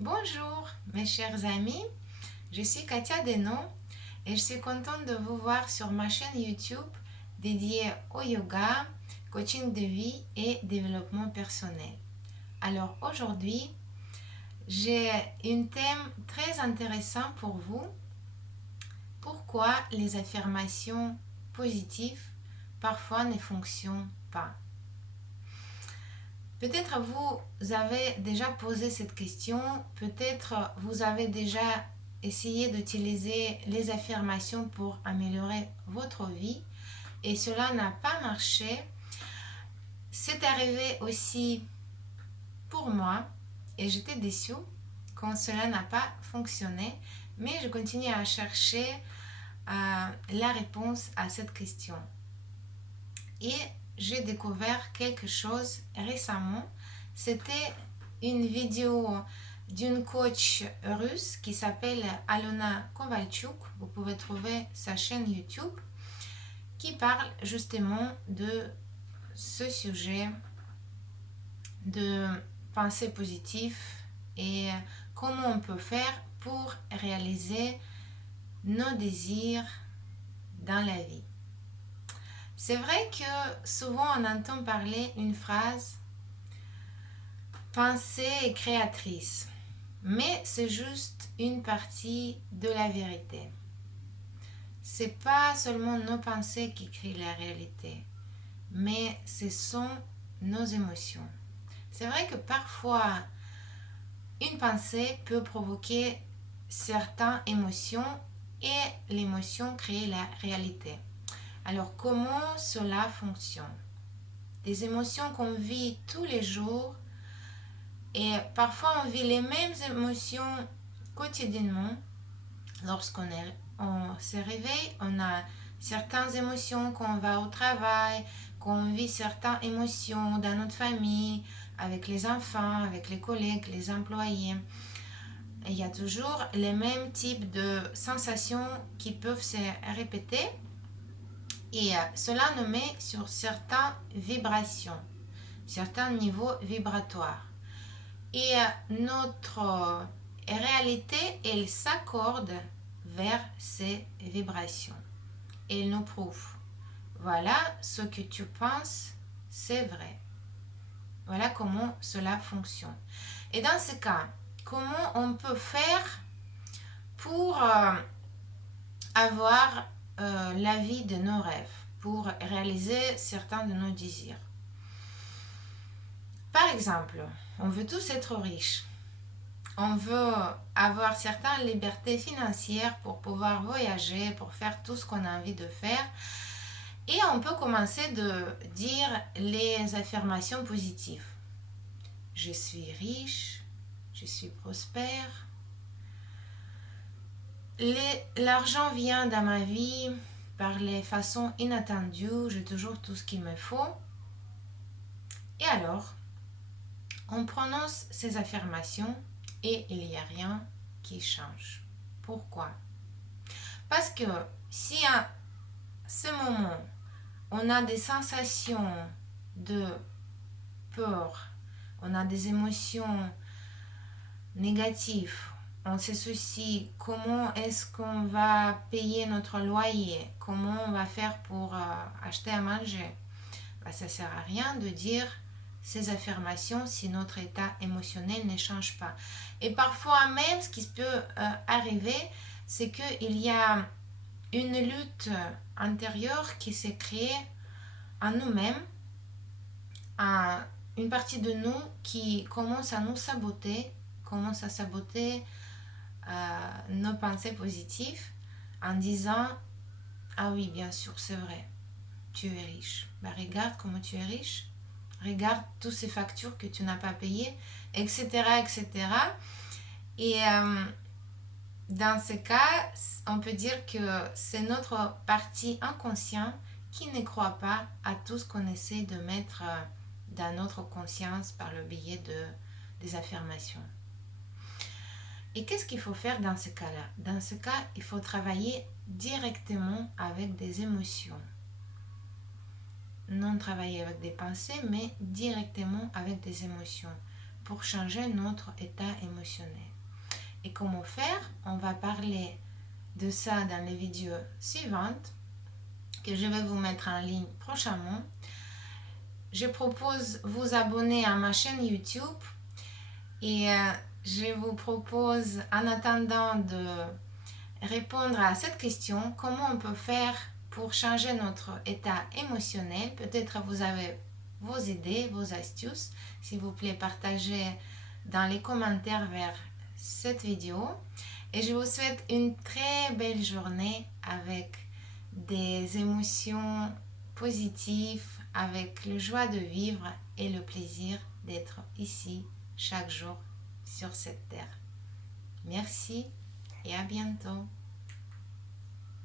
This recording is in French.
Bonjour mes chers amis, je suis Katia Denon et je suis contente de vous voir sur ma chaîne YouTube dédiée au yoga, coaching de vie et développement personnel. Alors aujourd'hui, j'ai un thème très intéressant pour vous. Pourquoi les affirmations positives parfois ne fonctionnent pas? Peut-être vous avez déjà posé cette question, peut-être vous avez déjà essayé d'utiliser les affirmations pour améliorer votre vie et cela n'a pas marché. C'est arrivé aussi pour moi et j'étais déçue quand cela n'a pas fonctionné, mais je continue à chercher la réponse à cette question. Et j'ai découvert quelque chose récemment. C'était une vidéo d'une coach russe qui s'appelle Alona Kovalchuk. Vous pouvez trouver sa chaîne YouTube qui parle justement de ce sujet de pensée positive et comment on peut faire pour réaliser nos désirs dans la vie. C'est vrai que souvent on entend parler une phrase pensée est créatrice, mais c'est juste une partie de la vérité. C'est pas seulement nos pensées qui créent la réalité, mais ce sont nos émotions. C'est vrai que parfois une pensée peut provoquer certaines émotions et l'émotion crée la réalité. Alors comment cela fonctionne? Des émotions qu'on vit tous les jours et parfois on vit les mêmes émotions quotidiennement. On se réveille, on a certaines émotions quand on va au travail, quand on vit certaines émotions dans notre famille, avec les enfants, avec les collègues, les employés. Il y a toujours les mêmes types de sensations qui peuvent se répéter et cela nous met sur certaines vibrations, certains niveaux vibratoires. Et notre réalité, elle s'accorde vers ces vibrations. Elle nous prouve, voilà ce que tu penses, c'est vrai. Voilà comment cela fonctionne. Et dans ce cas, comment on peut faire pour avoir la vie de nos rêves, pour réaliser certains de nos désirs? Par exemple, on veut tous être riches. On veut avoir certaines libertés financières pour pouvoir voyager, pour faire tout ce qu'on a envie de faire. Et on peut commencer de dire les affirmations positives. Je suis riche, je suis prospère. L'argent vient dans ma vie par les façons inattendues, j'ai toujours tout ce qu'il me faut. Et alors, on prononce ces affirmations et il n'y a rien qui change. Pourquoi? Parce que si à ce moment, on a des sensations de peur, on a des émotions négatives, on se soucie comment est-ce qu'on va payer notre loyer, comment on va faire pour acheter à manger, ça ne sert à rien de dire ces affirmations si notre état émotionnel ne change pas. Et parfois même, ce qui peut arriver, c'est qu'il y a une lutte intérieure qui s'est créée en nous-mêmes, une partie de nous qui commence à nous saboter, commence à saboter nos pensées positives en disant ah oui, bien sûr, c'est vrai, tu es riche. Regarde comment tu es riche. Regarde toutes ces factures que tu n'as pas payées, etc., etc. Et dans ce cas, on peut dire que c'est notre partie inconsciente qui ne croit pas à tout ce qu'on essaie de mettre dans notre conscience par le biais des affirmations. Et qu'est-ce qu'il faut faire dans ce cas-là? Dans ce cas, il faut travailler directement avec des émotions. Non travailler avec des pensées, mais directement avec des émotions. pour changer notre état émotionnel. Et comment faire? On va parler de ça dans les vidéos suivantes que je vais vous mettre en ligne prochainement. Je propose vous abonner à ma chaîne YouTube et je vous propose en attendant de répondre à cette question, comment on peut faire pour changer notre état émotionnel. Peut-être vous avez vos idées, vos astuces. S'il vous plaît, partagez dans les commentaires vers cette vidéo. Et je vous souhaite une très belle journée avec des émotions positives, avec la joie de vivre et le plaisir d'être ici chaque jour sur cette terre. Merci et à bientôt.